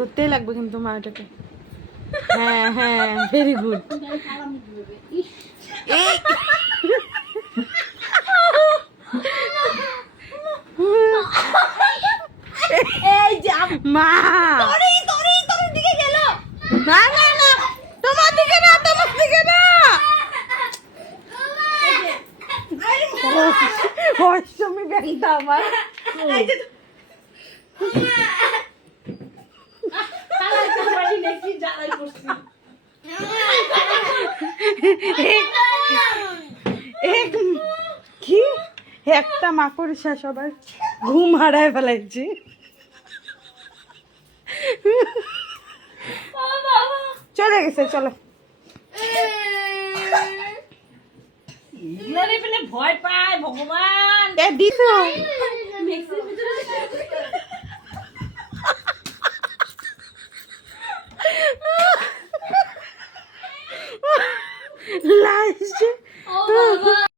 ধরতেই লাগবে কিন্তু মা এটাকে। হ্যাঁ হ্যাঁ, ভেরি গুড। এই যে মা, তোর দিকে গেল। না না না, তোমার দিকে না, তোমার দিকে না। অষ্টমী ব্যাংকটা আমার। কি একটা মাকড়সা সবার ঘুম হারায় ফেলাইছি। চলে গেছে, চলো। ভয় পায় ভগবান। দিছো লাইছে।